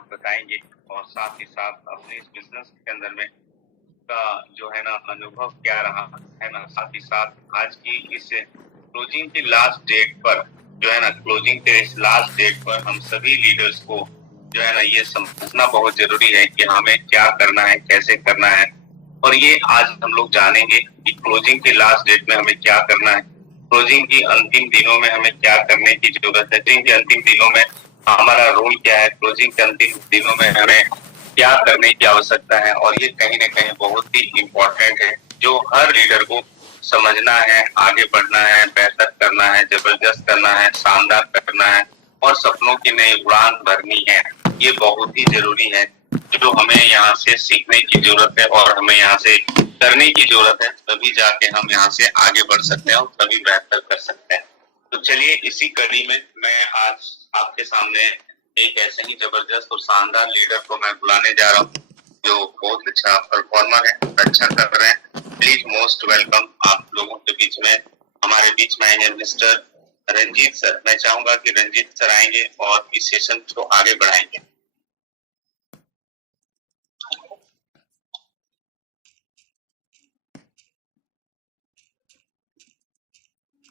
और बताएंगे, और साथ ही साथ अपने इस बिजनेस के अंदर में का जो है ना अनुभव क्या रहा है ना। साथ ही साथ आज की इस क्लोजिंग की लास्ट डेट पर जो है ना, क्लोजिंग के इस लास्ट डेट पर हम सभी लीडर्स को जो है ना ये समझना बहुत जरूरी है कि हमें क्या करना है, कैसे करना है। और ये आज हम लोग जानेंगे कि क्लोजिंग की लास्ट डेट में हमें क्या करना है, क्लोजिंग की अंतिम दिनों में हमें क्या करने की जरूरत है, क्लोजिंग के अंतिम दिनों में हमारा रोल क्या है, क्लोजिंग के अंतिम दिनों में हमें क्या करने की आवश्यकता है। और ये कहीं ना कहीं बहुत ही इम्पोर्टेंट है, जो हर लीडर को समझना है, आगे बढ़ना है, बेहतर करना है, जबरदस्त करना है, शानदार करना है और सपनों की नई उड़ान भरनी है। ये बहुत ही जरूरी है, जो हमें यहाँ से सीखने की जरूरत है और हमें यहाँ से करने की जरूरत है। तभी जाके हम यहाँ से आगे बढ़ सकते हैं और तभी बेहतर कर सकते हैं। तो चलिए, इसी कड़ी में मैं आज आपके सामने एक ऐसे ही जबरदस्त और शानदार लीडर को मैं बुलाने जा रहा हूँ, जो बहुत अच्छा परफॉर्मर है, अच्छा कर रहे हैं। प्लीज मोस्ट वेलकम आप लोगों के बीच में, हमारे बीच में आएंगे मिस्टर रंजीत सर। मैं चाहूंगा कि रंजीत सर आएंगे और इस सेशन को आगे बढ़ाएंगे।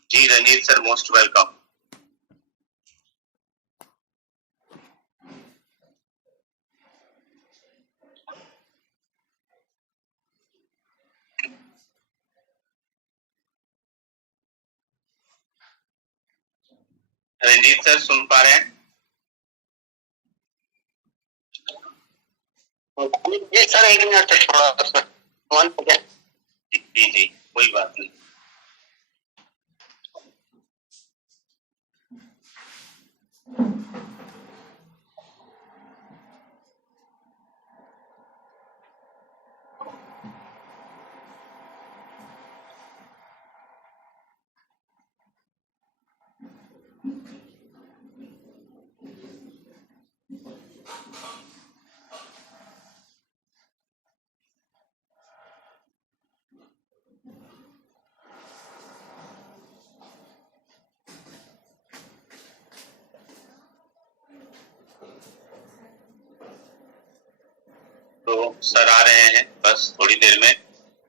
जी Ranjeet sir, most welcome. Ranjeet sir सुन पा रहे हैं? जी सर, एक मिनट थोड़ा सा जी जी, कोई बात नहीं। तो सर आ रहे हैं बस थोड़ी देर में,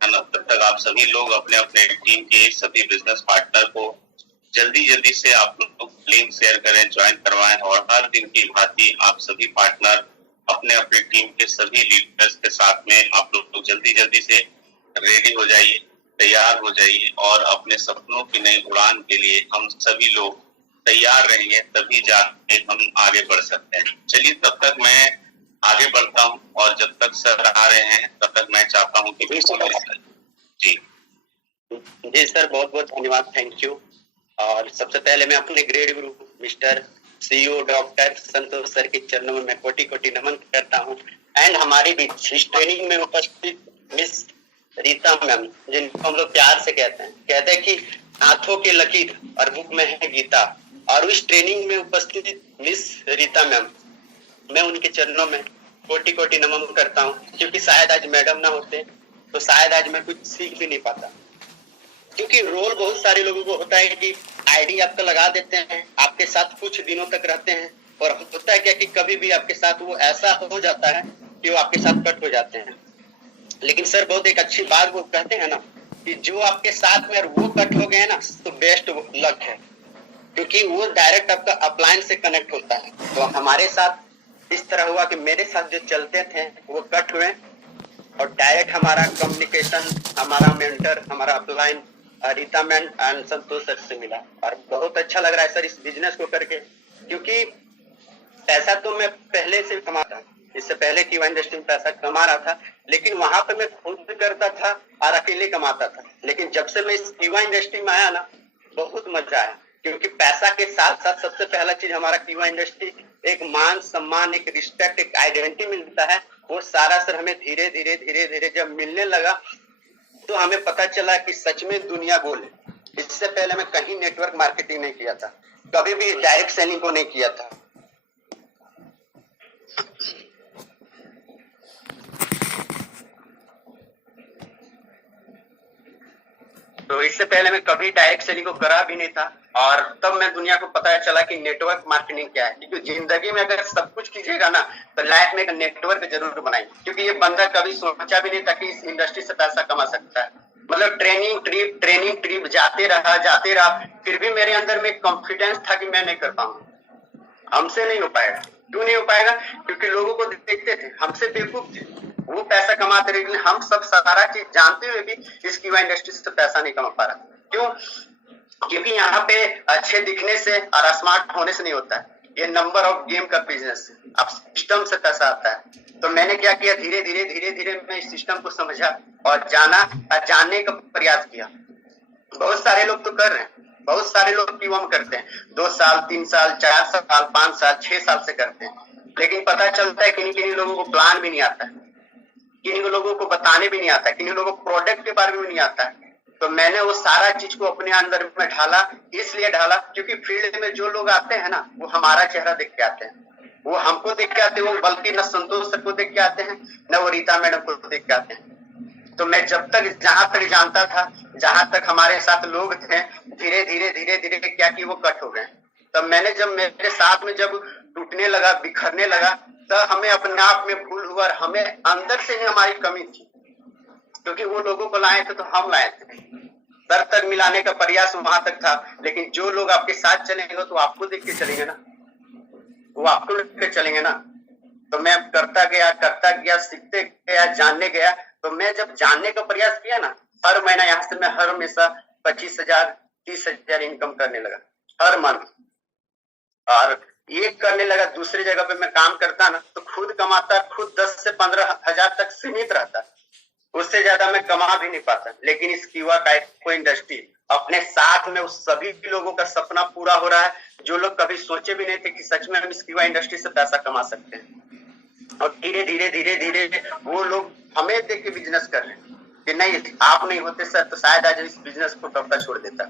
है ना। तब तक आप सभी लोग अपने अपने टीम के सभी बिजनेस पार्टनर को जल्दी जल्दी से आप लोग लिंक शेयर करें, ज्वाइन करवाएं। और हर दिन की भांति आप सभी पार्टनर अपने अपने टीम के सभी लीडर्स के साथ में आप लोग जल्दी जल्दी से रेडी हो जाइए, तैयार हो जाइए और अपने सपनों की नई उड़ान के लिए हम सभी लोग तैयार रहेंगे, तभी जाके हम आगे बढ़ सकते हैं। चलिए, तब तक मैं आगे बढ़ता हूँ और जब तक सर आ रहे हैं तब तक मैं चाहता हूँ कि जी सर, बहुत बहुत धन्यवाद, थैंक यू। और सबसे पहले मैं अपने ग्रेड गुरु मिस्टर सीईओ डॉक्टर संतोष सर के चरणों में मैं कोटि कोटि नमन करता हूँ। एंड हमारी बीच इस ट्रेनिंग में उपस्थित मिस रीता मैम, जिनको हम लोग प्यार से कहते हैं कि हाथों के लकीर और बुक में है गीता। और इस ट्रेनिंग में उपस्थित मिस रीता मैम, मैं उनके चरणों में कोटि कोटि नमन करता हूँ, क्योंकि शायद आज मैडम ना होते तो शायद आज मैं कुछ सीख भी नहीं पाता। क्योंकि रोल बहुत सारे लोगों को होता है कि आईडी आपका लगा देते हैं, आपके साथ कुछ दिनों तक रहते हैं, और होता है क्या कि कभी भी आपके साथ वो ऐसा हो जाता है कि वो आपके साथ कट हो जाते हैं। लेकिन सर बहुत एक अच्छी बात वो कहते हैं ना कि जो आपके साथ में वो कट हो गए ना तो बेस्ट लक है, क्योंकि वो डायरेक्ट आपका अपलाइन से कनेक्ट होता है। तो हमारे साथ इस तरह हुआ कि मेरे साथ जो चलते थे वो कट हुए और डायरेक्ट हमारा कम्युनिकेशन, हमारा मेंटर, हमारा upline Rita ma'am and Santosh sir से मिला। और बहुत अच्छा लग रहा है सर इस बिजनेस को करके, क्योंकि पैसा तो मैं पहले से कमाता, इससे पहले की इंडस्ट्री में पैसा कमा रहा था, लेकिन वहां पे मैं खुद करता था और अकेले कमाता था। लेकिन जब से मैं इस युवा इंडस्ट्री में आया ना, बहुत मजा आया, क्योंकि पैसा के साथ साथ सबसे पहला चीज हमारा युवा इंडस्ट्री एक मान सम्मान, एक रिस्पेक्ट, एक आइडेंटिटी मिलता है। वो सारा सर हमें धीरे धीरे धीरे धीरे जब मिलने लगा तो हमें पता चला कि सच में दुनिया गोल है। इससे पहले मैं कहीं नेटवर्क मार्केटिंग नहीं किया था, कभी भी डायरेक्ट सेलिंग को नहीं किया था। तो तो इससे पहले मैं कभी डायरेक्ट सेलिंग को करा भी नहीं था, और तब मैं दुनिया को पता चला कि नेटवर्क मार्केटिंग क्या है। क्योंकि जिंदगी में अगर सब कुछ कीजिएगा ना तो लाइफ में एक नेटवर्क जरूर बनाएं, क्योंकि ये बंदा कभी सोचा भी नहीं था कि इस इंडस्ट्री से पैसा कमा सकता है। मतलब ट्रेनिंग ट्रिप जाते रहा, फिर भी मेरे अंदर में कॉन्फिडेंस था कि मैं नहीं कर पाऊंगा, हमसे नहीं हो पाएगा। क्यों नहीं हो पाएगा? क्योंकि लोगों को देखते थे, हमसे बेवकूफ थे, वो पैसा कमाते रहे, लेकिन हम सब सारा चीज जानते हुए भी इस कीवा इंडस्ट्री से पैसा नहीं कमा पा रहा। क्यों? क्योंकि यहाँ पे अच्छे दिखने से और स्मार्ट होने से नहीं होता है, ये नंबर ऑफ गेम का बिजनेस है। अब सिस्टम से पैसा आता है। तो मैंने क्या किया, धीरे धीरे मैं इस सिस्टम को समझा और जाना और जानने का प्रयास किया। बहुत सारे लोग तो कर रहे हैं, बहुत सारे लोग पीवम करते हैं, 2 साल 3 साल 4 साल 5 साल 6 साल से करते हैं, लेकिन पता चलता है किन्हीं लोगों को प्लान भी नहीं आता है, किन्हीं लोगों को बताने भी नहीं आता है, किन्हीं लोगों को प्रोडक्ट के बारे में नहीं आता है। तो मैंने वो सारा चीज को अपने अंदर में ढाला, इसलिए ढाला क्योंकि फील्ड में जो लोग आते हैं ना, वो हमारा चेहरा देख के आते हैं, वो हमको देख के आते हैं, वो बल्कि न संतोष सर को देख के आते हैं, न वो रीता मैडम को देख के आते हैं। तो मैं जब तक जहां तक जानता था, जहां तक हमारे साथ लोग थे, धीरे धीरे क्या कि वो कट हो गए। तब मैंने जब मेरे साथ में जब टूटने लगा, बिखरने लगा, तो हमें अपने आप में भूल हुआ, और हमें अंदर से ही हमारी कमी थी, क्योंकि वो लोगों को लाए थे तो हम लाए थे। सर तक मिलाने का प्रयास वहां तक था, लेकिन जो लोग आपके साथ चलेंगे तो आपको देख के चलेंगे ना, वो आपको देख के चलेंगे ना। तो मैं करता गया, सीखते गया, जानने गया। तो मैं जब जानने का प्रयास किया ना, हर महीना यहाँ से मैं हर हमेशा 25,000 30,000 इनकम करने लगा हर मंथ। और एक करने लगा, दूसरी जगह पे मैं काम करता ना तो खुद कमाता, खुद 10 से 15,000 तक सीमित रहता, उससे ज्यादा मैं कमा भी नहीं पाता। लेकिन इस कीवा को इंडस्ट्री अपने साथ में उस सभी लोगों का सपना पूरा हो रहा है, जो लोग कभी सोचे भी नहीं थे कि सच में हम इस कीवा इंडस्ट्री से पैसा कमा सकते हैं। और धीरे धीरे वो लोग हमें देख के बिजनेस कर रहे हैं कि नहीं, आप नहीं होते सर तो शायद आज इस बिजनेस को कब तक छोड़ देता।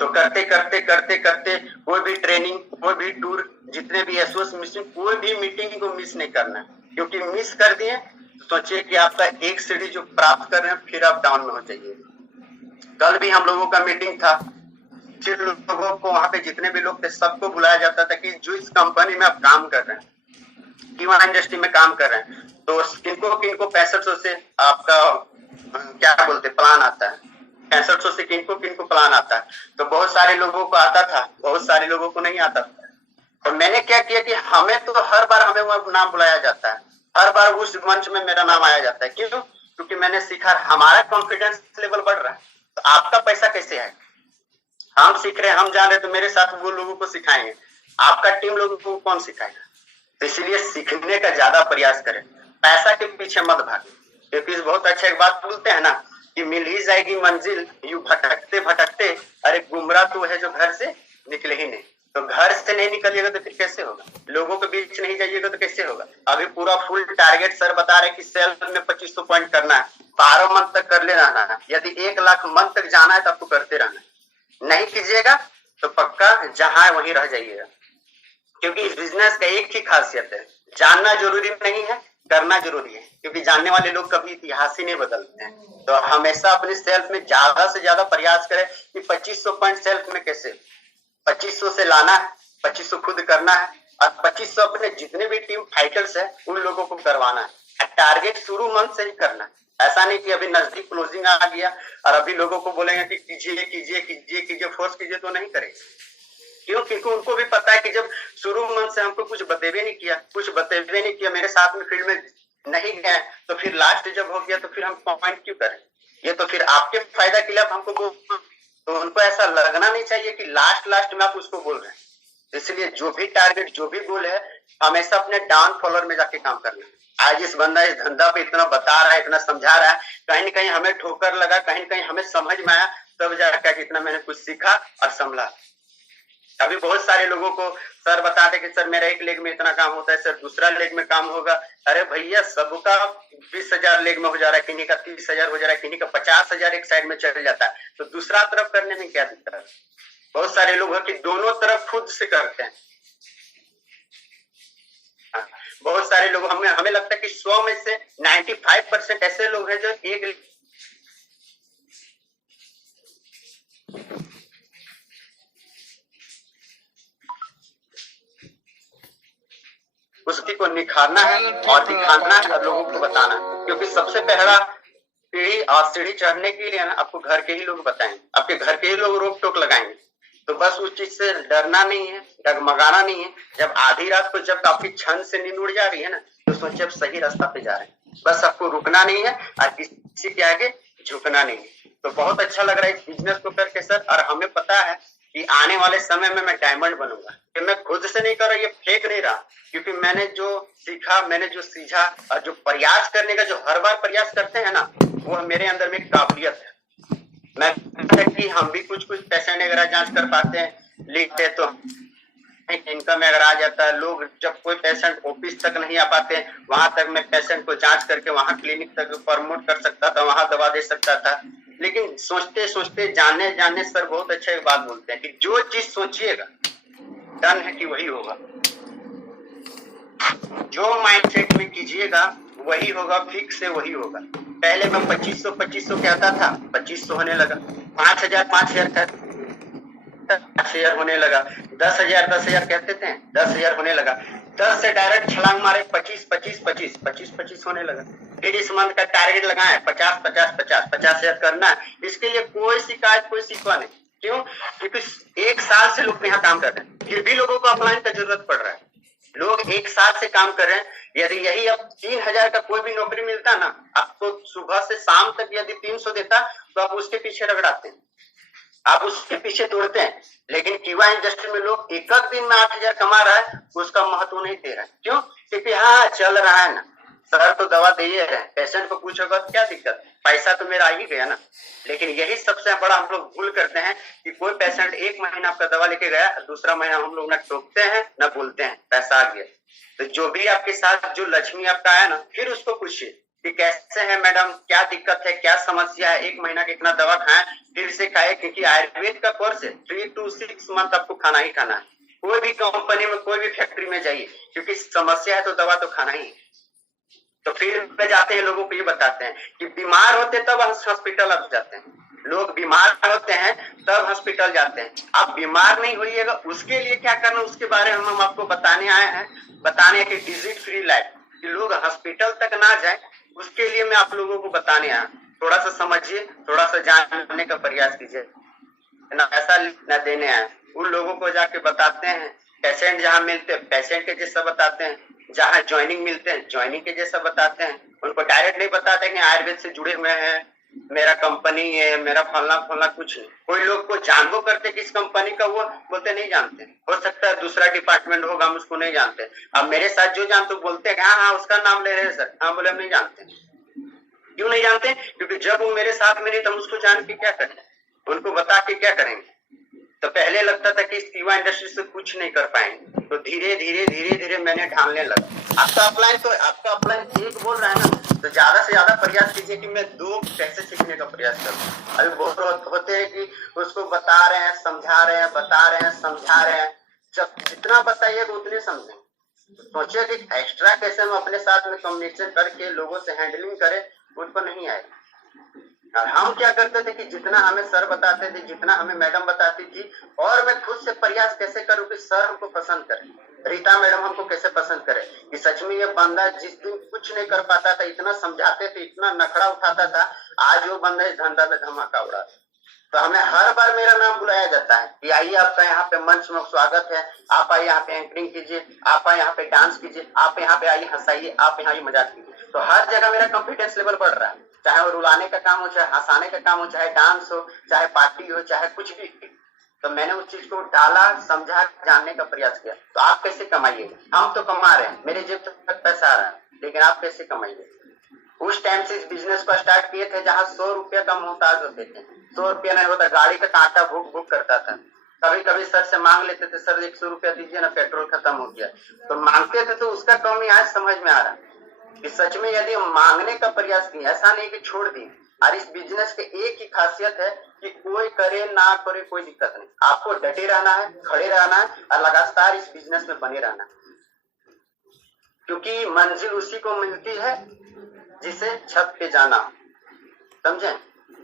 तो करते कोई भी ट्रेनिंग, कोई भी टूर, जितने भी एसओएस मीटिंग, कोई भी मीटिंग को मिस नहीं करना, क्योंकि मिस कर दिए तो सोचिए कि आपका एक सीढ़ी जो प्राप्त कर रहे हैं फिर आप डाउन में हो जाइए। कल भी हम लोगों का मीटिंग था, फिर लोगों को वहां पे जितने भी लोग थे सबको बुलाया जाता था कि जो इस कंपनी में आप काम कर रहे हैं, कीवा इंडस्ट्री में काम कर रहे हैं, तो किनको 6500 से आपका क्या बोलते प्लान आता है, 6500 से किनको प्लान आता है। तो बहुत सारे लोगों को आता था, बहुत सारे लोगों को नहीं आता था। और मैंने क्या किया कि हमें तो हर बार हमें वो नाम बुलाया जाता है, हर बार उस मंच में मेरा नाम आया जाता है। क्यों? क्योंकि मैंने सीखा हमारा कॉन्फिडेंस लेवल बढ़ रहा है, तो आपका पैसा कैसे है, हम सीख रहे हैं, हम जान रहे, तो मेरे साथ वो लोगों को सिखाएंगे, आपका टीम लोगों को कौन सिखाएगा। तो इसलिए सीखने का ज्यादा प्रयास करें, पैसा के पीछे मत भागे। क्योंकि बहुत अच्छा एक बात बोलते हैं ना कि मिल ही जाएगी मंजिल, यूं भटकते भटकते, अरे गुमराह तो है जो घर से निकले ही नहीं। तो घर से नहीं निकलिएगा तो फिर कैसे होगा, लोगों के बीच नहीं जाइएगा तो कैसे होगा। अभी पूरा फुल टारगेट सर बता रहे कि सेल्फ में 2500 पॉइंट करना है, 12 मंथ तक कर ले रहना है। यदि 1 लाख मंथ तक जाना है तो आपको करते रहना है, नहीं कीजिएगा तो पक्का जहां है वहीं रह जाइएगा। क्योंकि इस बिजनेस का एक ही खासियत है, जानना जरूरी नहीं है, करना जरूरी है। क्योंकि जानने वाले लोग कभी इतिहास ही नहीं बदलते हैं। तो हमेशा अपने सेल्फ में ज्यादा से ज्यादा प्रयास करें कि 2500 पॉइंट सेल्फ में कैसे 2500 से लाना है, 2500 खुद करना है, और 2500 अपने जितने भी टीम फाइटर्स है उन लोगों को करवाना है। टारगेट शुरू मंथ से ही करना है, ऐसा नहीं कि अभी नजदीक क्लोजिंग आ गया और अभी लोगों को बोलेंगे कि कीजिए कीजिए कीजिए कीजिए, फोर्स कीजिए, तो नहीं करेंगे। क्यों? क्योंकि उनको भी पता है कि जब शुरू मंथ से हमको कुछ बतेबे नहीं किया, मेरे साथ में फील्ड में नहीं गए, तो फिर लास्ट जब हो गया तो फिर हम पॉइंट क्यों करें। ये तो फिर आपके फायदा के लिए आप हमको बोल, तो उनको ऐसा लगना नहीं चाहिए कि लास्ट में आप उसको बोल रहे हैं। इसलिए जो भी टारगेट, जो भी गोल है, हमेशा अपने डाउन फॉलोअर में जाके काम करना है। आज इस बंदा इस धंधा पे इतना बता रहा है, इतना समझा रहा है, कहीं न कहीं हमें ठोकर लगा, कहीं न कहीं हमें समझ में आया, तब जाकर इतना मैंने कुछ सीखा और संभला। अभी बहुत सारे लोगों को सर बताते कि सर मेरा एक लेग में इतना काम होता है, सर दूसरा लेग में काम होगा। अरे भैया, सबका 20,000 लेग में हो जा रहा है, किन्हीं का 30,000 हो जा रहा है, किन्हीं का 50,000 एक साइड में चल जाता है, तो दूसरा तरफ करने में क्या दिक्कत है। बहुत सारे लोग हैं कि दोनों तरफ खुद से करते हैं। बहुत सारे लोग, हमें लगता है कि 100 में से 95% ऐसे लोग हैं जो एक उसकी को निखारना है और दिखाना है और लोगों को बताना है, क्योंकि सबसे पहला सीढ़ी और सीढ़ी चढ़ने के लिए ना आपको घर के ही लोग बताएंगे, आपके घर के ही लोग रोक टोक लगाएंगे। तो बस उस चीज से डरना नहीं है, डगमगाना नहीं है। जब आधी रात को जब आपकी छन से नींद उड़ जा रही है ना, तो सोचिए आप सही रास्ता पे जा रहे हैं। बस आपको रुकना नहीं है और किसी के आगे झुकना नहीं है। तो बहुत अच्छा लग रहा है इस बिजनेस को करके सर, और हमें पता है कि आने वाले समय में मैं डायमंड बनूंगा। कि मैं खुद से नहीं कर रहा, ये फेक नहीं रहा, क्योंकि मैंने जो सीखा, मैंने जो सीखा और जो प्रयास करने का, जो हर बार प्रयास करते हैं ना, वो मेरे अंदर में काबिलियत है। मैं कि हम भी कुछ पेशेंट वगैरह जांच कर पाते हैं, लिखते तो इनकम अगर आ जाता है। लोग जब कोई पेशेंट ऑफिस तक नहीं आ पाते, वहां तक मैं पेशेंट को जांच करके वहां क्लिनिक तक प्रमोट कर सकता था, वहां दवा दे सकता था। लेकिन सोचते सोचते जाने जाने सर बहुत अच्छा एक बात बोलते हैं कि जो चीज सोचिएगा डन है कि वही होगा। जो माइंडसेट में कीजिएगा वही होगा, फिक्स है वही होगा। पहले मैं 2500 कहता था, 2500 होने लगा, 5000 होने लगा, 10,000 कहते थे, 10,000 होने लगा, 10 से डायरेक्ट छलांग मारे 25 होने लगा। फिर इस मंथ का टारगेट लगाए 50,000 करना। इसके लिए कोई शिकायत, कोई शिकवा नहीं। क्यों? क्योंकि 1 साल से लोग यहाँ काम कर रहे हैं, फिर भी लोगों को अपलाइन का जरूरत पड़ रहा है। लोग 1 साल से काम कर रहे हैं। यदि यही अब 3,000 का कोई भी नौकरी मिलता ना, आपको सुबह से शाम तक यदि 300 देता, तो आप उसके पीछे रगड़ाते हैं, आप उसके पीछे दौड़ते हैं। लेकिन कीवा इंडस्ट्री में लोग एक दिन में 8,000 कमा रहा है, उसका महत्व नहीं दे रहा है। क्यों? क्योंकि हाँ चल रहा है ना, सर तो दवा दे ही रहे हैं, पेशेंट को पूछोगा तो क्या दिक्कत, पैसा तो मेरा आ ही गया ना। लेकिन यही सबसे बड़ा हम लोग भूल करते हैं कि कोई पेशेंट 1 महीना आपका दवा लेके गया, दूसरा महीना हम लोग ना टोकते हैं ना बोलते हैं पैसा आ गया। तो जो भी आपके साथ जो लक्ष्मी आपका आया ना, फिर उसको पूछिए कि कैसे है मैडम, क्या दिक्कत है, क्या समस्या है, 1 महीना कितना दवा खाएं, फिर से खाए, क्योंकि आयुर्वेद का कोर्स है 3 to 6 मंथ आपको खाना ही खाना है। कोई भी कंपनी में, कोई भी फैक्ट्री में जाइए, क्योंकि समस्या है तो दवा तो खाना ही है। तो फिर में जाते हैं, लोगों को ये बताते हैं कि बीमार होते तब हॉस्पिटल आप जाते हैं, लोग बीमार होते हैं तब हॉस्पिटल जाते हैं। आप बीमार नहीं होइएगा, उसके लिए क्या करना, उसके बारे में हम आपको बताने आए हैं। बताने कि डिजीज फ्री लाइफ, कि लोग हॉस्पिटल तक ना जाए, उसके लिए मैं आप लोगों को बताने आया। थोड़ा सा समझिए, थोड़ा सा जानने का प्रयास कीजिए, ना पैसा न देने आए। उन लोगों को जाके बताते हैं, पेशेंट जहाँ मिलते हैं पेशेंट के जैसा बताते हैं, जहाँ ज्वाइनिंग मिलते हैं ज्वाइनिंग के जैसा बताते हैं। उनको डायरेक्ट नहीं बताते कि आयुर्वेद से जुड़े हुए हैं, मेरा कंपनी है, मेरा फलना फलना, कुछ नहीं। कोई लोग को जानबो करते किस कंपनी का, वो बोलते नहीं जानते। हो सकता है दूसरा डिपार्टमेंट होगा, हम उसको नहीं जानते। अब मेरे साथ जो जानते बोलते हैं हाँ उसका नाम ले रहे हैं सर, हाँ बोले हम नहीं जानते। क्यों नहीं जानते? क्योंकि जब वो मेरे साथ में नहीं तो हम उसको जान के क्या करें, उनको बता के क्या करेंगे। तो पहले लगता था कि इस कीवा इंडस्ट्री से कुछ नहीं कर पाएंगे, तो धीरे धीरे मैंने ढालने लगा। आपका अपलाइन एक बोल रहा है ना, तो ज्यादा से ज्यादा प्रयास कीजिए कि मैं 2 कैसे सीखने का प्रयास करूं। अभी बहुत होते हैं कि उसको बता रहे हैं, समझा रहे हैं, बता रहे हैं, समझा रहे हैं। जब जितना बताइएगा उतने समझें। सोचिए कि एक्स्ट्रा कैसे हम अपने साथ में कम्युनिकेशन करके लोगों से हैंडलिंग करें, उनको नहीं आएगा। और हम क्या करते थे कि जितना हमें सर बताते थे, जितना हमें मैडम बताती थी, और मैं खुद से प्रयास कैसे करूं कि सर हमको पसंद करे, रीता मैडम हमको कैसे पसंद करे। कि सच में ये बंदा जिस दिन कुछ नहीं कर पाता था, इतना समझाते थे, इतना नखड़ा उठाता था, आज वो बंदा इस धंधा में धमाका उड़ा। तो हमें हर बार मेरा नाम बुलाया जाता है कि आइए आपका यहाँ पे मंच में स्वागत है, आप आइए यहाँ पे एंकरिंग कीजिए, आप आइए यहाँ पे डांस कीजिए, आप यहाँ पे आइए हंसाइए, आप यहाँ मजाक कीजिए। तो हर जगह मेरा कॉन्फिडेंस लेवल बढ़ रहा है, चाहे वो रुलाने का काम हो, चाहे हंसाने का काम हो, चाहे डांस हो, चाहे पार्टी हो, चाहे कुछ भी। तो मैंने उस चीज को डाला, समझा, जानने का प्रयास किया। तो आप कैसे कमाइएगा? हम तो कमा रहे हैं, मेरे जेब तक पैसा आ रहा है, लेकिन आप कैसे कमाइएगा? उस टाइम से इस बिजनेस को स्टार्ट किए थे जहाँ 100 रुपया का मोहताज होते थे। 100 रुपया नहीं होता, गाड़ी का कांटा भूख भूख करता था। कभी कभी सर से मांग लेते थे, सर 100 रुपया दीजिए ना, पेट्रोल खत्म हो गया। तो मांगते थे, तो उसका कमी आज समझ में आ रहा है कि सच में यदि मांगने का प्रयास किया, ऐसा नहीं कि छोड़ दी। और इस बिजनेस के एक ही खासियत है कि कोई करे ना करे कोई दिक्कत नहीं, आपको डटे रहना है, खड़े रहना है और लगातार इस बिजनेस में बने रहना है। क्योंकि मंजिल उसी को मिलती है जिसे छत पे जाना, समझे?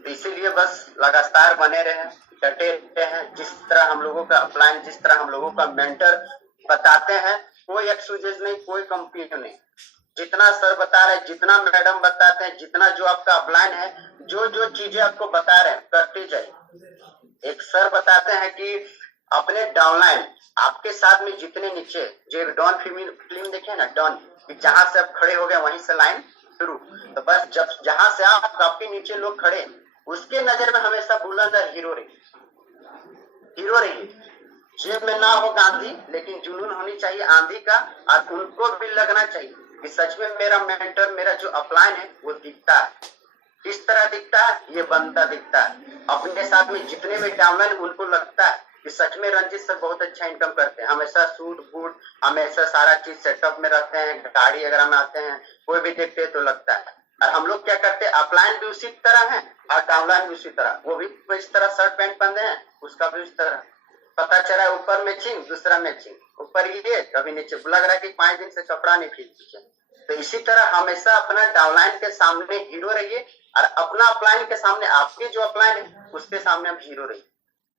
इसीलिए बस लगातार बने रहे, डटे रहते हैं। जिस तरह हम लोगों का अपलाइन, जिस तरह हम लोगों का मेंटर बताते हैं, कोई एक्सक्यूजेज नहीं, कोई कंप्लेन नहीं। जितना सर बता रहे हैं, जितना मैडम बताते हैं, जितना जो आपका अपलाइन है, जो जो चीजें आपको बता रहे हैं करते जाइए। एक सर बताते हैं कि अपने डाउनलाइन आपके साथ में जितने नीचे जो डॉन फिल्म देखे ना, डॉन, जहां से आप खड़े हो गए वहीं से लाइन शुरू, तो बस जब जहां से आपके नीचे लोग खड़े, उसके नजर में हमेशा बुलंद हीरो रही, हीरो रही। जेब में ना हो गांधी, लेकिन जुनून होनी चाहिए आंधी का, और उनको भी लगना चाहिए कि सच में मेरा मेंटर, मेरा जो अपलाइन है वो दिखता है। किस तरह दिखता है? ये बनता दिखता है। अपने साथ में जितने भी डाउनलाइन, उनको लगता है कि सच में रंजीत सर बहुत अच्छा इनकम करते हैं, हमेशा सूट बूट, हमेशा सारा चीज सेटअप में रहते हैं, गाड़ी वगैरह में आते हैं, कोई भी देखते हैं तो लगता है। और हम लोग क्या करते हैं, अपलाइन भी उसी तरह है और डाउनलाइन भी उसी तरह, वो भी इस तरह शर्ट पैंट पहनते हैं, उसका भी इस तरह। पता चला ऊपर मैचिंग, दूसरा मैचिंग, ऊपर ये कभी नीचे, लग रहा है कि 5 दिन से कपड़ा नहीं खींचे। तो इसी तरह हमेशा अपना डाउनलाइन के सामने हीरो रहिए, और अपना अपलाइन के सामने, आपके जो अपलाइन है उसके सामने आप हीरो रहिए।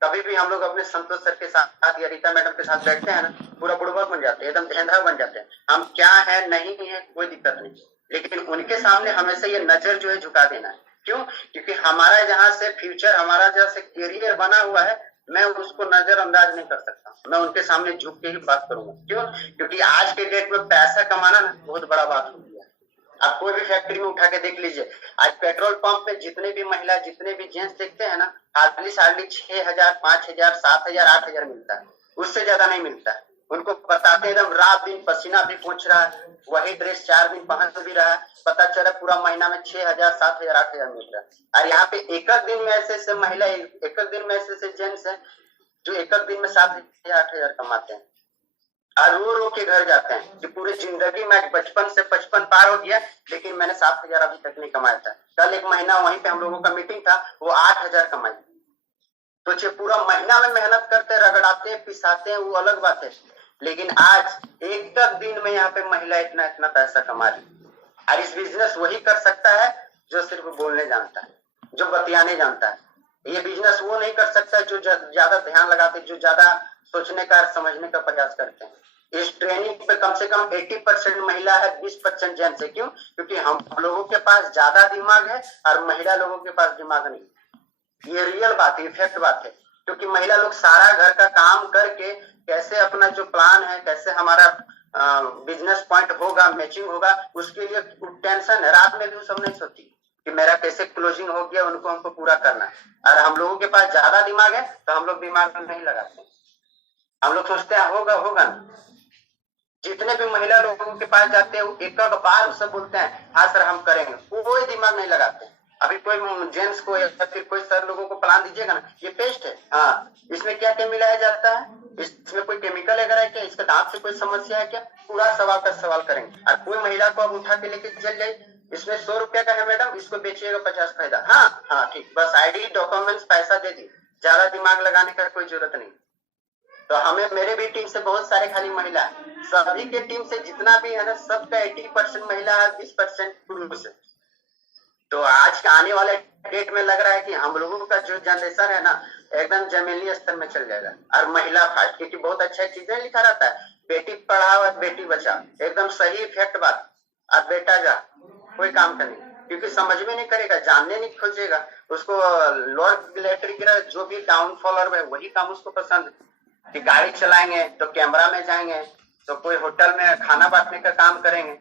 कभी भी हम लोग अपने संतोष सर के साथ या रीता मैडम के साथ बैठते हैं ना, पूरा बुड़बक बन जाते हैं, एकदम धेंधा बन जाते हैं। हम क्या है नहीं है कोई दिक्कत नहीं, लेकिन उनके सामने हमेशा ये नजर जो है झुका देना है। क्यों? क्योंकि हमारा जहाँ से फ्यूचर, हमारा जहाँ से करियर बना हुआ है, मैं उसको नजरअंदाज नहीं कर सकता, मैं उनके सामने झुक के ही बात करूंगा। क्यों? क्योंकि आज के डेट में पैसा कमाना ना बहुत बड़ा बात हो गया। आप कोई भी फैक्ट्री में उठा के देख लीजिए, आज पेट्रोल पंप में जितने भी महिला, जितने भी जेंट्स देखते हैं ना, हार्डली 6,000, 5,000, 7,000, 8,000 मिलता है, उससे ज्यादा नहीं मिलता है। उनको बताते एकदम रात दिन पसीना भी पहुंच रहा है, वही ड्रेस 4 दिन पहन भी रहा है, पता चला पूरा महीना में 6,000, 7,000, 8,000 मिल रहा है। और यहाँ पे एक दिन में ऐसे महिला, एक दिन में ऐसे जेंट्स है जो एक दिन में 7,000, 8,000 कमाते हैं, और रो रो के घर जाते हैं कि पूरी जिंदगी में बचपन से 55 पार हो गया, लेकिन मैंने 7,000 अभी तक नहीं कमाया था। कल एक महीना वहीं पे हम लोगों का मीटिंग था, वो 8,000 कमाई। तो पूरा महीना में मेहनत करते, रगड़ाते, पिसाते हैं, वो अलग बात है, लेकिन आज एक दिन में यहाँ पे महिला इतना इतना पैसा कमा रही। और इस बिजनेस वही कर सकता है जो सिर्फ बोलने जानता है, जो बतियाने जानता है। ये बिजनेस वो नहीं कर सकता जो ज्यादा ध्यान लगाते, जो ज्यादा सोचने का, समझने का प्रयास करते हैं। इस ट्रेनिंग पे कम से कम 80% महिला है, 20% जेंट्स है। क्यों? क्योंकि हम लोगों के पास ज्यादा दिमाग है और महिला लोगों के पास दिमाग नहीं। ये रियल बात है, इफेक्ट बात है। क्योंकि महिला लोग सारा घर का काम करके कैसे अपना जो प्लान है, कैसे हमारा बिजनेस पॉइंट होगा, मैचिंग होगा, उसके लिए टेंशन है। रात में भी वो सब नहीं सोचती कि मेरा कैसे क्लोजिंग हो गया, उनको हमको पूरा करना है। और हम लोगों के पास ज्यादा दिमाग है तो हम लोग दिमाग नहीं लगाते, हम लोग सोचते हैं होगा होगा ना। जितने भी महिला लोगों के पास जाते हैं, एक बार उससे बोलते हैं हाँ सर हम करेंगे, कोई दिमाग नहीं लगाते। अभी कोई जेंट्स को या फिर कोई सर लोगों को प्लान दीजिएगा ना, ये पेस्ट है, हाँ इसमें क्या क्या मिलाया जाता है, इसमें कोई केमिकल वगैरह है क्या, इसके दांत से कोई समस्या है क्या, पूरा सवाल पर सवाल करेंगे। और कोई महिला को अब उठा के लेके चल जाए, इसमें 100 रुपया का है मैडम, इसको बेचिएगा 50 फायदा, हाँ हाँ ठीक, बस आईडी डॉक्यूमेंट्स पैसा दे दी, ज्यादा दिमाग लगाने का कोई जरूरत नहीं। तो हमें, मेरे भी टीम से बहुत सारे खाली महिला है, सभी के टीम से जितना भी है ना, सबका 80% महिला है, 20% पुरुष है। तो आज के आने वाले डेट में लग रहा है कि हम लोगों का जो जनरेशन है ना, एकदम जमीनी स्तर में चल जाएगा। और महिला फास्ट, क्योंकि बहुत अच्छा चीजें लिखा रहता है, बेटी पढ़ाओ और बेटी बचाओ, एकदम सही इफेक्ट बात। और बेटा जा कोई काम का नहीं, क्योंकि समझ में नहीं करेगा, जानने नहीं खोजेगा, उसको लॉर्ड इलेक्ट्रिक जो भी डाउनफॉलर है वही काम उसको पसंद है। कि गाड़ी चलाएंगे तो कैमरा में जाएंगे, तो कोई होटल में खाना बांटने का काम करेंगे।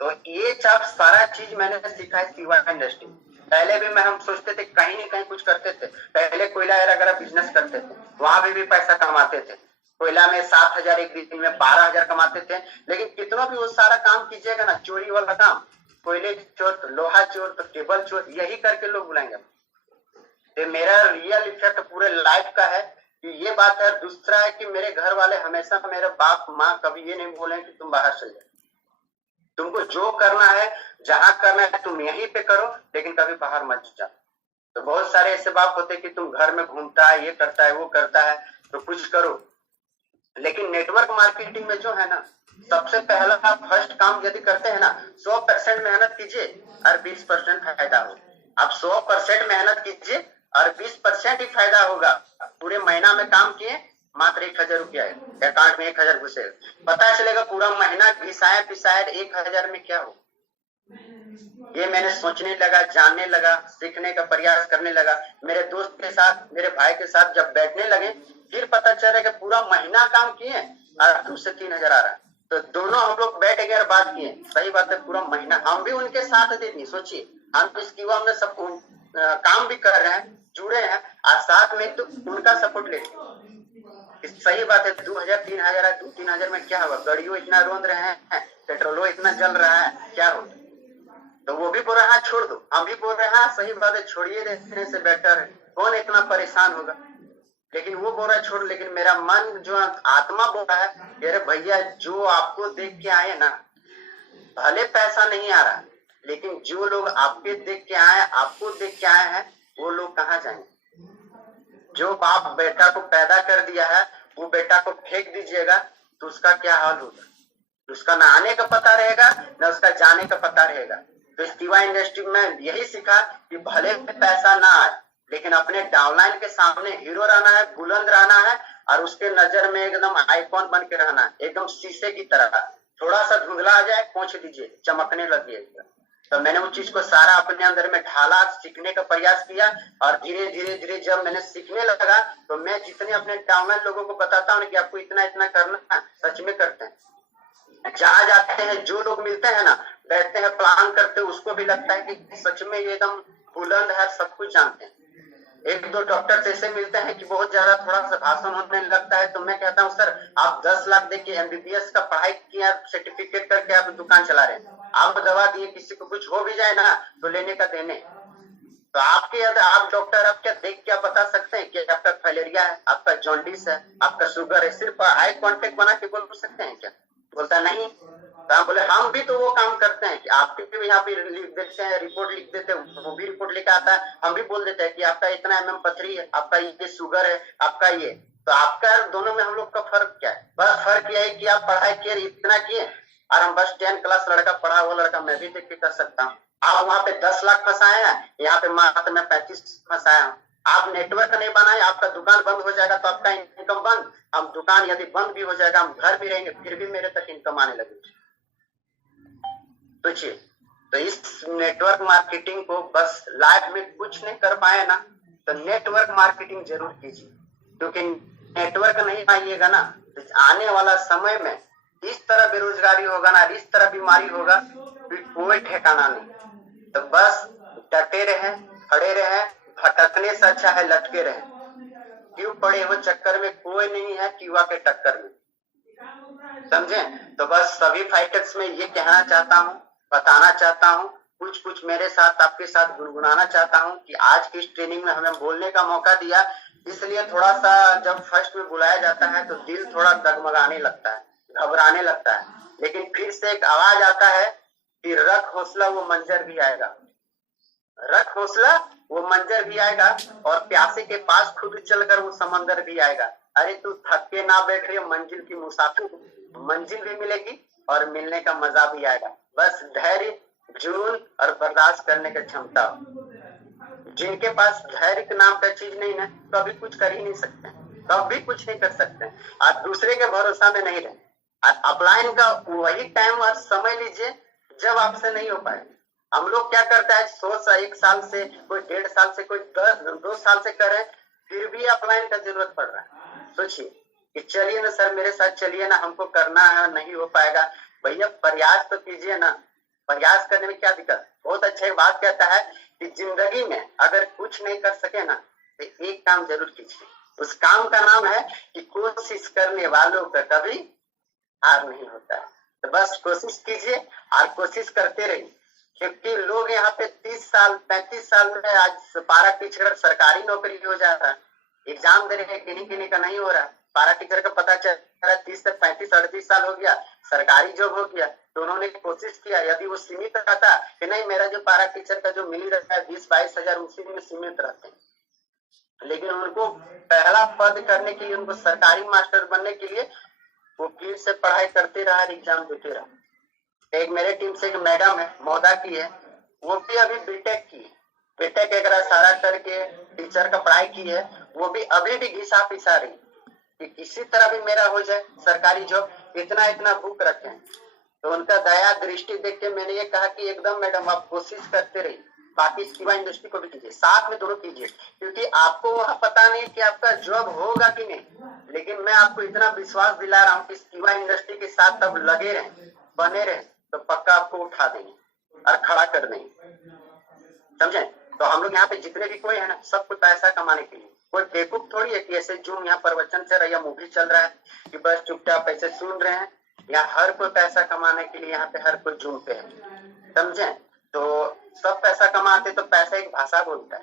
तो ये सब सारा चीज मैंने सीखा है सिवा इंडस्ट्री। पहले भी हम सोचते थे कहीं न कहीं कुछ करते थे, पहले कोयला वगैरह बिजनेस करते थे, वहां भी पैसा कमाते थे। कोयला में 7,000 एक दिन में 12,000 कमाते थे। लेकिन कितना भी वो सारा काम कीजिएगा ना, चोरी वाला काम, कोयले चोर तो लोहा चोर तो टेबल चोर, यही करके लोग बुलाएंगे। तो मेरा रियल इफेक्ट पूरे लाइफ का है कि ये बात है। दूसरा है कि मेरे घर वाले हमेशा, मेरे बाप माँ कभी ये नहीं बोले कि तुम बाहर चल जाओ, तुमको जो करना है, जहां करना है तुम यहीं पे करो, लेकिन कभी बाहर मत जाओ। तो बहुत सारे ऐसे बाप होते कि तुम घर में घूमता है, ये करता है, वो करता है, तो कुछ करो। लेकिन नेटवर्क मार्केटिंग में जो है ना, सबसे पहला आप फर्स्ट काम यदि करते हैं ना, 100% मेहनत कीजिए और 20% फायदा हो। आप 100% मेहनत कीजिए और 20% ही फायदा होगा। पूरे महीना में काम किए, मात्र 1000 रुपया अकाउंट में 1000 घुसेगा। पता चलेगा पूरा महीना घिसाया पिसाया 1000 में क्या हो। ये मैंने सोचने लगा, जानने लगा, सीखने का प्रयास करने लगा। मेरे दोस्त के साथ, मेरे भाई के साथ जब बैठने लगे, फिर पता चला कि पूरा महीना काम किए और 2 से 3000 आ रहा है। तो दोनों हम लोग बैठ गए और बात किए। सही बात है, पूरा महीना हम भी उनके साथ दे दी। सोचिए, हम इस युवा में सब काम भी कर रहे हैं, जुड़े हैं और साथ में तो उनका सपोर्ट लेते। सही बात है, 2000 3000 है, 2-3000 में क्या होगा। गाड़ियों इतना रोंद रहे हैं, पेट्रोलो इतना जल रहा है, क्या होगा। तो वो भी बोल रहा है छोड़ दो, हम भी बोल रहे हैं सही बात है, छोड़िए देने से बेटर है, कौन इतना परेशान होगा। लेकिन वो बोल रहा है छोड़, लेकिन मेरा मन जो आत्मा बोल रहा है, अरे भैया जो आपको देख के आए ना, भले पैसा नहीं आ रहा, लेकिन जो लोग आपके देख के आए, आपको देख के आए हैं, वो लोग कहाँ जाएंगे। जो बाप बेटा को पैदा कर दिया है, वो बेटा को फेंक दीजिएगा तो उसका क्या हाल होगा। उसका ना आने का पता रहेगा, ना उसका जाने का पता रहेगा। तो इस युवा इंडस्ट्री में यही सीखा कि भले पैसा ना आए, लेकिन अपने डाउनलाइन के सामने हीरो रहना है, बुलंद रहना है और उसके नजर में एकदम आइकॉन बन के रहना है, एकदम शीशे की तरह। थोड़ा सा धुंधला आ जाए, पोंछ दीजिए, चमकने लगिए। तो मैंने उस चीज को सारा अपने अंदर में ढाला, सीखने का प्रयास किया और धीरे धीरे धीरे जब मैंने सीखने लगा, तो मैं जितने अपने डाउनलाइन लोगों को बताता हूँ कि आपको इतना इतना करना है, सच में करते हैं। जहाँ जाते हैं, जो लोग मिलते हैं ना, बैठते हैं, प्लान करते हैं, उसको भी लगता है कि सच में ये एकदम बुलंद है, सब कुछ जानते हैं। 1-2 डॉक्टर ऐसे मिलते हैं कि बहुत ज्यादा थोड़ा सा भाषण होने लगता है, तो मैं कहता हूँ सर आप 10 लाख दे के MBBS का पढ़ाई किया, सर्टिफिकेट करके आप दुकान चला रहे हैं, आप दवा दिए, किसी को कुछ हो भी जाए ना तो लेने का देने। तो आप डॉक्टर आप क्या देख क्या बता सकते हैं कि आपका फाइलेरिया है, आपका जॉन्डिस है, आपका शुगर है, सिर्फ आई कॉन्टेक्ट बना के बोल सकते हैं क्या। बोलता नहीं। तो हम बोले हम भी तो वो काम करते हैं कि आपके भी यहाँ पे लिख देते हैं, रिपोर्ट लिख देते हैं, वो भी रिपोर्ट लेकर आता है, हम भी बोल देते हैं कि आपका इतना MM पथरी है, आपका ये शुगर है, आपका ये। तो आपका दोनों में हम लोग का फर्क क्या है। बस फर्क यह है कि आप पढ़ाई किए, इतना किए, और हम बस 10 क्लास लड़का पढ़ा हुआ लड़का मैं भी देख के कर सकता हूँ। आप वहां पे 10 लाख फंसाए हैं, यहाँ पे मात्र मैं 35 फंसाया हूँ। आप नेटवर्क नहीं बनाए, आपका दुकान बंद हो जाएगा तो आपका इनकम बंद। हम दुकान यदि बंद भी हो जाएगा, हम घर भी रहेंगे, फिर भी मेरे तक इनकम आने लगेगी। सोचिए, तो इस नेटवर्क मार्केटिंग को बस लाइफ में कुछ नहीं कर पाए ना, तो नेटवर्क मार्केटिंग जरूर कीजिए, क्योंकि नेटवर्क नहीं पाइएगा ना, तो आने वाला समय में इस तरह बेरोजगारी होगा ना, इस तरह बीमारी होगा, फिर कोई ठिकाना नहीं। तो बस डटे रहे, खड़े रहे, भटकने से अच्छा है लटके रहे। क्यों पड़े हो चक्कर में, कोई नहीं है युवा के टक्कर में, समझे। तो बस सभी फाइटर्स में ये कहना चाहता हूँ, बताना चाहता हूँ, कुछ मेरे साथ आपके साथ गुनगुनाना चाहता हूँ कि आज की इस ट्रेनिंग में हमें बोलने का मौका दिया, इसलिए थोड़ा सा जब फर्स्ट में बुलाया जाता है तो दिल थोड़ा डगमगाने लगता है, घबराने लगता है, लेकिन फिर से एक आवाज आता है कि रख हौसला वो मंजर भी आएगा, रख हौसला वो मंजर भी आएगा, और प्यासे के पास खुद चलकर वो समंदर भी आएगा। अरे तू थक के ना बैठ रही, मंजिल की मुसाफिर, मंजिल भी मिलेगी और मिलने का मजा भी आएगा। बस धैर्य, जुनून और बर्दाश्त करने की क्षमता हो। जिनके पास धैर्य के नाम का चीज नहीं ना, कभी कुछ कर ही नहीं सकते, कभी कुछ नहीं कर सकते। आप दूसरे के भरोसा में नहीं रहे। अपलाइन का वही टाइम और समय लीजिए जब आपसे नहीं हो पाए। हम लोग क्या करता है, 1 साल से, कोई 1.5 साल से, कोई 2 साल से करे, फिर भी अपलाइन का जरूरत पड़ रहा है। सोचिए कि चलिए ना सर मेरे साथ चलिए ना, हमको करना है, नहीं हो पाएगा। भैया प्रयास तो कीजिए ना, प्रयास करने में क्या दिक्कत। बहुत अच्छा बात कहता है कि जिंदगी में अगर कुछ नहीं कर सके ना, तो एक काम जरूर कीजिए। उस काम का नाम है कि कोशिश करने वालों का कभी हार नहीं होता है। तो बस कोशिश कीजिए और कोशिश करते रहिए, क्योंकि लोग यहाँ पे 30 साल 35 साल में आज पारा टीचर सरकारी नौकरी हो जा रहा है, एग्जाम दे रहे हैं, किन्हीं का नहीं हो रहा। पारा टीचर का पता चल रहा है 30 से 35 38 साल हो गया, सरकारी जॉब हो गया, तो उन्होंने कोशिश किया। यदि वो सीमित रहता कि नहीं मेरा जो पारा टीचर का जो मिल रहता है 20-22 हजार, उसी में सीमित रहते हैं, लेकिन उनको पहला पद करने के लिए, उनको सरकारी मास्टर बनने के लिए वो फिर से पढ़ाई करते रहा, एग्जाम देते रहा। एक मेरे टीम से एक मैडम है, मौदा की है, वो भी अभी बीटेक की है, बीटेक वगैरह सारा करके टीचर का पढ़ाई की है, वो भी अभी भी घिसा पिसा रही कि किसी तरह भी मेरा हो जाए सरकारी जॉब, इतना इतना भूख रखे हैं। तो उनका दया दृष्टि देख के मैंने ये कहा कि एकदम मैडम आप कोशिश करते रहिए, बाकी स्कीवा इंडस्ट्री को भी कीजिए, साथ में दोनों कीजिए, क्योंकि आपको वहाँ पता नहीं कि आपका जॉब होगा कि नहीं, लेकिन मैं आपको इतना विश्वास दिला रहा हूँ कि स्कीवा इंडस्ट्री के साथ अब लगे रहें, बने रहें, तो पक्का आपको उठा देंगे और खड़ा कर देंगे, समझे। तो हम लोग यहाँ पे जितने भी कोई है ना, सब कोई पैसा कमाने के लिए, कोई बेवकूफ थोड़ी है कि ऐसे जूम यहाँ प्रवचन चल रहा है या मूवी चल रहा है कि बस चुपचाप पैसे सुन रहे हैं। यहाँ हर कोई पैसा कमाने के लिए यहाँ पे हर कोई जूम पे है, समझे। तो सब पैसा कमाते, तो पैसा एक भाषा बोलता है।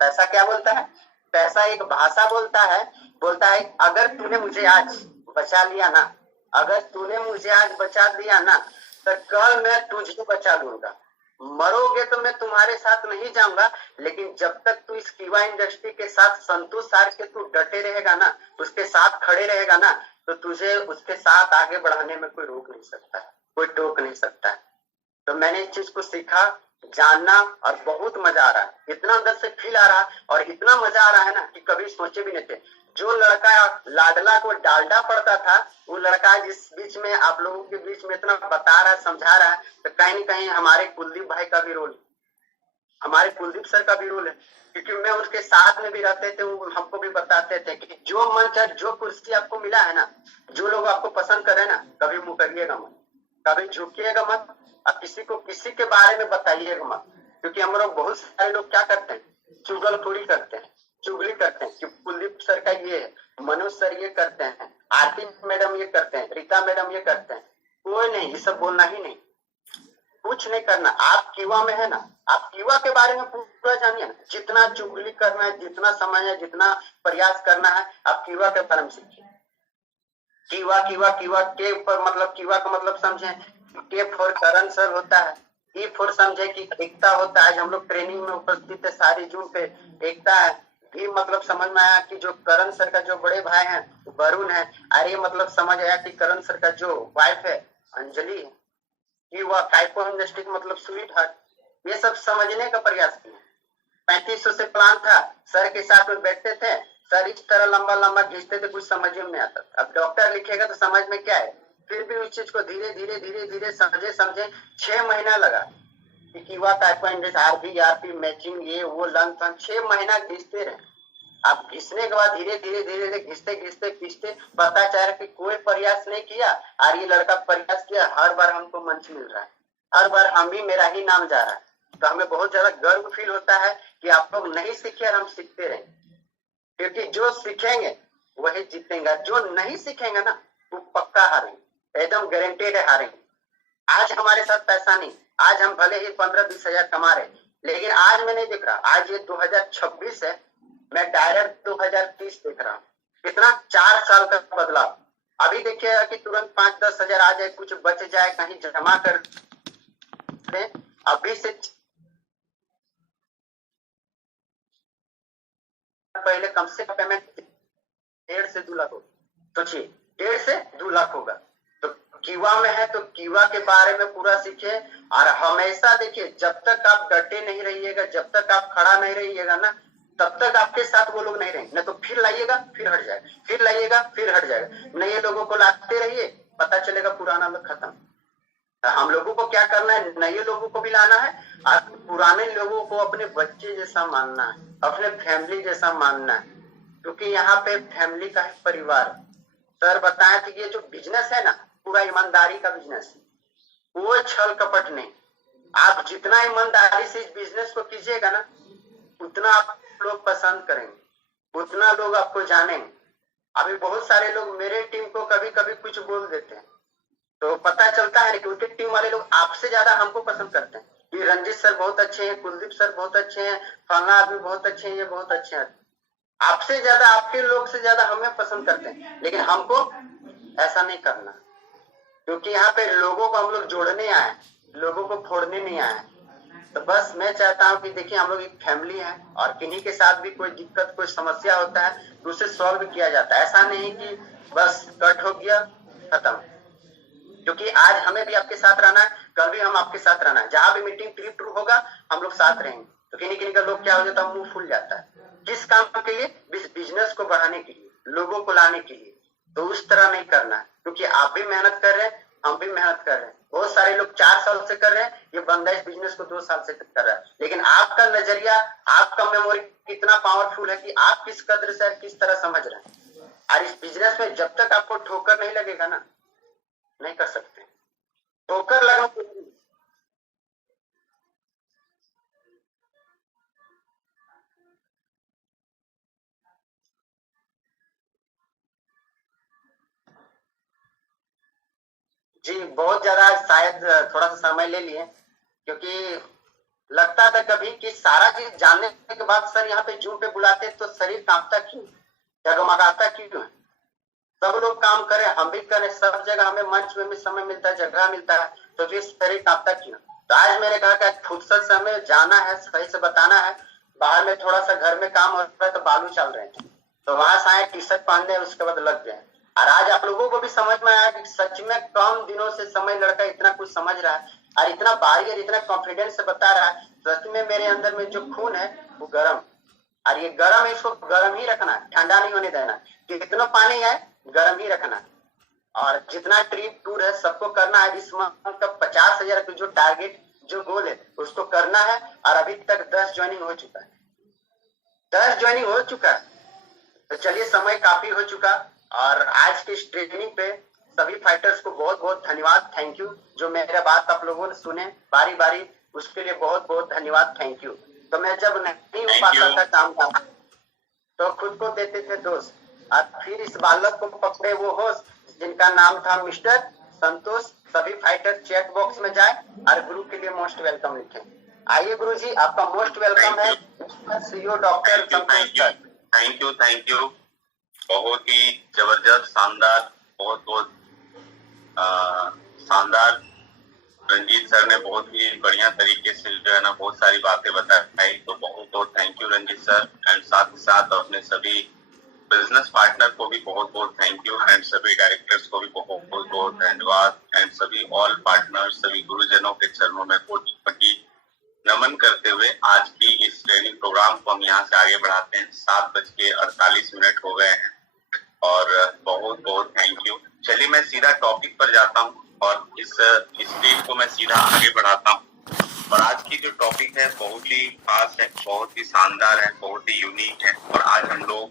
पैसा क्या बोलता है? पैसा एक भाषा बोलता है अगर तूने मुझे आज बचा लिया ना, अगर तूने मुझे आज बचा लिया ना, तो कल मैं तुझे बचा लूंगा। मरोगे तो मैं तुम्हारे साथ नहीं जाऊंगा, लेकिन जब तक तू इस कीवा इंडस्ट्री के साथ संतोष सार के तू डटे रहेगा ना, उसके साथ खड़े रहेगा ना, तो तुझे उसके साथ आगे बढ़ाने में कोई रोक नहीं सकता, कोई टोक नहीं सकता। तो मैंने इस चीज को सीखा, जानना, और बहुत मजा आ रहा है, इतना अंदर से फील आ रहा और इतना मजा आ रहा है ना कि कभी सोचे भी नहीं थे। जो लड़का लाडला को डालडा पड़ता था, वो लड़का जिस बीच में आप लोगों के बीच में इतना बता रहा है, समझा रहा है, तो कहीं न कहीं हमारे कुलदीप भाई का भी रोल है, हमारे कुलदीप सर का भी रोल है, क्योंकि मैं उसके साथ में भी रहते थे, वो हमको भी बताते थे कि जो मंच है, जो कुर्सी आपको मिला है ना, जो लोग आपको पसंद करे ना, कभी मुकरिएगा मत, कभी झुकिएगा मत, अब किसी को किसी के बारे में बताइएगा मत, क्योंकि हम लोग बहुत सारे लोग क्या करते हैं, चुगलखोरी करते हैं, चुगली करते हैं कि कुलदीप सर का ये है, मनोज सर ये करते हैं, आरती मैडम ये करते हैं, रीता मैडम ये करते हैं। कोई नहीं, ये सब बोलना ही नहीं, कुछ नहीं करना। आप कीवा में है ना, आप कीवा के बारे में पूरा जानिए ना, जितना चुगली करना है, जितना समझना है, जितना प्रयास करना है, आप कीवा के बारे में सीखिए। कीवा कीवा कीवा के पर मतलब कीवा का मतलब समझे, के फॉर करण सर होता है, ई फॉर समझे कि एकता होता है। आज हम लोग ट्रेनिंग में उपस्थित है सारी जून पे, एकता है। भी मतलब समझ में आया कि जो करण सर का जो बड़े भाई हैं वरुण है, और ये मतलब समझ आया कि करण सर का जो वाइफ है अंजलि है, कि वह काइपो इंडस्ट्री मतलब स्वीट हार्ट, ये सब समझने का प्रयास किया। 3500 से प्लान था, सर के साथ में बैठते थे, सर इस तरह लंबा लंबा खींचते थे, कुछ समझ में नहीं आता। अब डॉक्टर लिखेगा तो समझ में क्या है, फिर भी उस चीज को धीरे धीरे धीरे धीरे समझे 6 महीना लगा कि आरपी मैचिंग ये वो लन 6 महीना घिसते रहे। आप घिसने के बाद धीरे धीरे धीरे धीरे घिसते घिसते पीसते पता चला कि कोई प्रयास नहीं किया, और ये लड़का प्रयास किया, हर बार हमको मंच मिल रहा है, हर बार हम ही मेरा ही नाम जा रहा है। तो हमें बहुत ज्यादा गर्व फील होता है कि आप लोग नहीं सीखे और हम सीखते रहे, क्योंकि जो सीखेंगे वही जीतेंगे, जो नहीं सीखेंगे ना वो पक्का हारेंगे, एकदम गारंटेड है हारेंगे। आज हमारे साथ पैसा नहीं, आज हम भले ही 15-20 हजार कमा रहे, लेकिन आज मैं नहीं देख रहा, आज ये 2026 है, मैं डायरेक्ट 2030 देख रहा हूँ। कितना 4 साल का बदलाव। अभी देखिएगा कि तुरंत 5-10 हजार आ जाए, कुछ बच जाए, कहीं जमा कर दे, अभी से पहले कम से कम पेमेंट 1.5 से 2 लाख होगा। सोचिए 1.5 से 2 लाख होगा। तो कीवा में है तो कीवा के बारे में पूरा सीखे, और हमेशा देखिए जब तक आप डटे नहीं रहिएगा, जब तक आप खड़ा नहीं रहिएगा ना, तब तक आपके साथ वो लोग नहीं रहेंगे। न तो फिर लाइएगा फिर हट जाएगा, फिर लाइएगा फिर हट जाएगा। नए लोगों को लाते रहिए, पता चलेगा पुराना लोग खत्म। हम लोगों को क्या करना है, नए लोगों को भी लाना है, और पुराने लोगों को अपने बच्चे जैसा मानना है, अपने फैमिली जैसा मानना है, क्योंकि यहाँ पे फैमिली का है परिवार। सर बताए थे ये जो बिजनेस है ना, पूरा ईमानदारी का बिजनेस है, कोई छल कपट नहीं। आप जितना ईमानदारी से इस बिजनेस को कीजिएगा ना, उतना आप लोग पसंद करेंगे, उतना लोग आपको जानेंगे। अभी बहुत सारे लोग मेरे टीम को कभी कभी कुछ बोल देते हैं, तो पता चलता है कि उनके टीम वाले लोग आपसे ज्यादा हमको पसंद करते हैं कि रंजित सर बहुत अच्छे हैं, कुलदीप सर बहुत अच्छे हैं, फलना आदमी बहुत अच्छे हैं, ये बहुत अच्छे हैं। आपसे ज्यादा, आपके लोग से ज्यादा हमें पसंद करते हैं, लेकिन हमको ऐसा नहीं करना, क्योंकि यहाँ पे लोगों को हम लोग जोड़ने आए, लोगों को फोड़ने नहीं आए। तो बस मैं चाहता हूँ कि देखिए हम लोग एक फैमिली है, और किन्हीं के साथ भी कोई दिक्कत कोई समस्या होता है तो उसे सॉल्व किया जाता है। ऐसा नहीं कि बस कट हो गया खत्म, क्योंकि आज हमें भी आपके साथ रहना है, कल भी हम आपके साथ रहना है। जहां भी मीटिंग ट्रिप होगा हम लोग साथ रहेंगे, तो किन्हीं किन्हीं का लोग क्या हो जाता है, मुंह फूल जाता है। किस काम के लिए? बिजनेस को बढ़ाने के लिए, लोगों को लाने के लिए। तो उस तरह नहीं करना है, क्योंकि आप भी मेहनत कर रहे हैं, हम भी मेहनत कर रहे हैं। बहुत सारे लोग 4 साल से कर रहे हैं, ये बंदा इस बिजनेस को 2 साल से कर रहा है। लेकिन आपका नजरिया, आपका मेमोरी कितना पावरफुल है कि आप किस कदर से किस तरह समझ रहे हैं। और इस बिजनेस में जब तक आपको ठोकर नहीं लगेगा ना, नहीं कर सकते। ठोकर लगा जी, बहुत ज्यादा शायद थोड़ा सा समय ले लिए, क्योंकि लगता था कभी कि सारा चीज जानने के बाद सर यहाँ पे जूम पे बुलाते तो शरीर कांपता क्यों, जगमगाता क्यों है। सब लोग काम करें, हम भी करें, सब जगह हमें मंच में भी समय मिलता है, जगह मिलता है, तो फिर शरीर कांपता क्यों। तो आज मैंने कहा कि फुर्सत से हमें जाना है, सही से बताना है। बाहर में थोड़ा सा घर में काम हो रहा है तो बालू चल रहे थे, तो वहां से आए, टी शर्ट पहनने, उसके बाद लग गए। और आज आप लोगों को भी समझ में आया कि सच में कम दिनों से समय लड़का इतना कुछ समझ रहा है और इतना बारी और इतना कॉन्फिडेंस से बता रहा है। सच में मेरे अंदर में जो खून है वो गर्म, और ये गर्म है, इसको गर्म ही रखना, ठंडा नहीं होने देना। कितना पानी है, गर्म ही रखना। और जितना ट्रिप टूर है सबको करना है। इस मंथ का 50,000 का जो टारगेट, जो गोल है, उसको करना है। और अभी तक 10 ज्वाइनिंग हो चुका है, 10 ज्वाइनिंग हो चुका है। तो चलिए, समय काफी हो चुका। और आज की इस ट्रेनिंग पे सभी फाइटर्स को बहुत बहुत धन्यवाद, थैंक यू। जो मेरा बात आप लोगों ने सुने बारी बारी, उसके लिए बहुत बहुत धन्यवाद, थैंक यू। तो मैं जब नहीं हो पाता था काम का, तो खुद को देते थे दोस्त, और फिर इस बालक को पकड़े वो होस्ट जिनका नाम था मिस्टर संतोष। सभी फाइटर चैट बॉक्स में जाए और गुरु के लिए मोस्ट वेलकम लिखें। आइए गुरु जी, आपका मोस्ट वेलकम है, CEO doctor Santosh sir. Thank you. बहुत ही जबरदस्त, शानदार, बहुत बहुत शानदार। रंजीत सर ने बहुत ही बढ़िया तरीके से जो है ना बहुत सारी बातें बताई, तो बहुत बहुत thank you Ranjit sir. And साथ ही साथ अपने सभी बिजनेस पार्टनर को भी बहुत बहुत थैंक यू, एंड सभी डायरेक्टर्स को भी बहुत बहुत धन्यवाद, एंड सभी ऑल पार्टनर्स, सभी गुरुजनों के चरणों में कोटि नमन करते हुए आज की इस ट्रेनिंग प्रोग्राम को हम यहाँ से आगे बढ़ाते हैं। 7:48 हो गए हैं और बहुत बहुत थैंक यू। चलिए, मैं सीधा टॉपिक पर जाता हूँ और इस स्टेज को मैं सीधा आगे बढ़ाता हूँ। और आज की जो टॉपिक है बहुत ही खास है, बहुत ही शानदार है, बहुत ही यूनिक है। और आज हम लोग